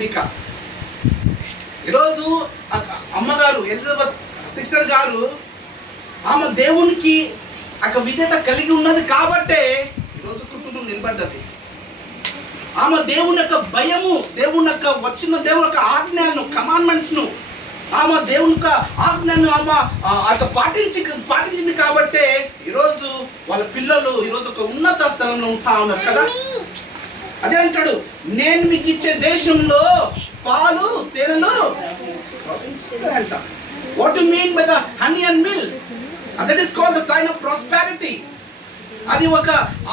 కూడిక. ఈరోజు అమ్మగారు ఎలిజబెత్ సిస్టర్ గారు ఆమె దేవునికి విధేయత కలిగి ఉన్నది కాబట్టే ఈరోజు కుటుంబం నిలబడ్డది. ఆమె దేవుని యొక్క భయము, దేవుని యొక్క వచ్చిన దేవుని యొక్క ఆజ్ఞలను, కమాండ్మెంట్స్ను, ఆమె దేవుని యొక్క ఆజ్ఞను ఆమె పాటించింది కాబట్టే ఈరోజు వాళ్ళ పిల్లలు ఈరోజు ఒక ఉన్నత స్థానంలో ఉంటా ఉన్నారు కదా. అదే అంటాడు, నేను మీకు ఇచ్చే దేశంలో పాలు తేనెలు అంట. What you mean by the honey and milk? That is called the sign of prosperity. అది ఒక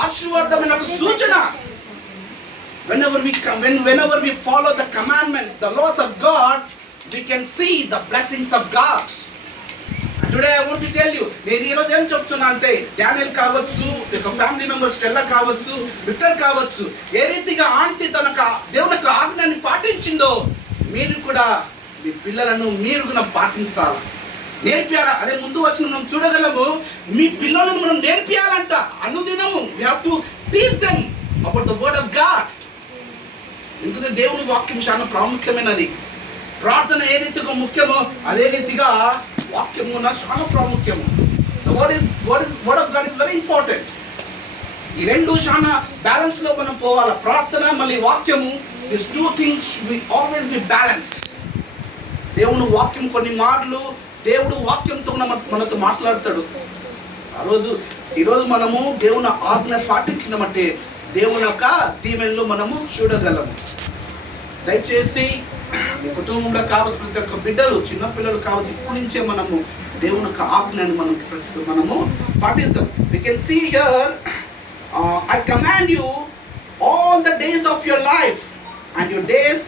ఆశీర్వాదమైన ఒక సూచన. whenever we follow the commandments, the laws of God, we can see the blessings of God. And today I want to tell you, నేను ఈరోజు ఏం చెప్తున్నా అంటే, Daniel కావచ్చు, ఫ్యామిలీ మెంబర్స్ స్టెల్లా కావచ్చు, విక్టర్ కావచ్చు, ఏ రీతిగా ఆంటీ తన దేవుని ఆజ్ఞని పాటించిందో మీరు కూడా మీ పిల్లలను మీరు కూడా పాటించాలి, నేర్పియాలా. అదే ముందు వచ్చిన మనం చూడగలము, మీ పిల్లలను మనం నేర్పియాలంట అనుదినము. we have to teach them about the word of God. ఎందుకంటే దేవుని వాక్యం చాలా ప్రాముఖ్యమైనది. ప్రార్థన ఏ రీతిగా ముఖ్యమో అదే రీతిగా వాక్యము కూడా చాలా ప్రాముఖ్యము. The word of God is very important. ఈ రెండు చాలా బ్యాలెన్స్ లో మనం పోవాలి. ప్రార్థన మళ్ళీ వాక్యము, these two things will always be balanced. దేవుని వాక్యం కొన్ని మాటలు దేవుడు వాక్యంతో మనతో మాట్లాడతాడు. ఈరోజు మనము దేవుని ఆజ్ఞ పాటించినమంటే దేవుని యొక్క దీవెనలు మనము చూడగలము. దయచేసి మీ కుటుంబంలో కావచ్చు, ప్రతి ఒక్క బిడ్డలు, చిన్నపిల్లలు కావచ్చు, ఇప్పటి నుంచే మనము దేవుని యొక్క ఆజ్ఞను మనము పాటిద్దాం. We can see here, I command you all the days of your life, and your days